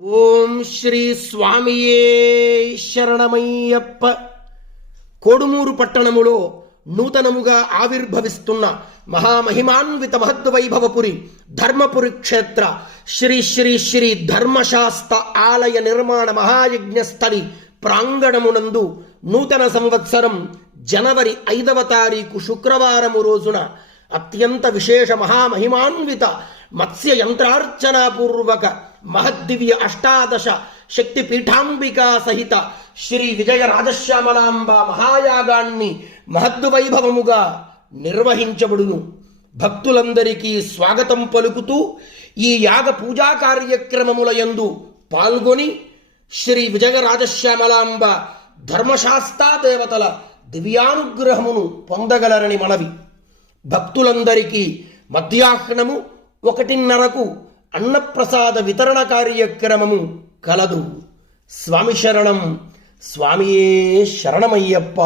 ఓం శ్రీ స్వామియే శరణమయ్యప్ప. కోడుమూరు పట్టణములో నూతనముగా ఆవిర్భవిస్తున్న మహామహిమాన్విత మహద్వైభవపురి ధర్మపురి క్షేత్ర శ్రీ శ్రీ శ్రీ ధర్మశాస్త్ర ఆలయ నిర్మాణ మహాయజ్ఞస్థలి ప్రాంగణమునందు నూతన సంవత్సరం జనవరి 5వ తారీఖు శుక్రవారము రోజున అత్యంత విశేష మహామహిమాన్విత మత్స్య యంత్రార్చనాపూర్వక మహద్దివ్య అష్టాదశ శక్తి పీఠాంబికా సహిత శ్రీ విజయ రాజశ్యామలాంబ మహాయాగాన్ని మహద్వైభవముగా నిర్వహించబడును. భక్తులందరికీ స్వాగతం పలుకుతూ ఈ యాగ పూజా కార్యక్రమముల యందు పాల్గొని శ్రీ విజయ రాజశ్యామలాంబ ధర్మశాస్త్ర దేవతల దివ్యానుగ్రహమును పొందగలరని మనవి. భక్తులందరికీ మధ్యాహ్నము 1:30కు అన్నప్రసాద వితరణ కార్యక్రమము కలదు. స్వామి శరణం. స్వామియే శరణమయ్యప్ప.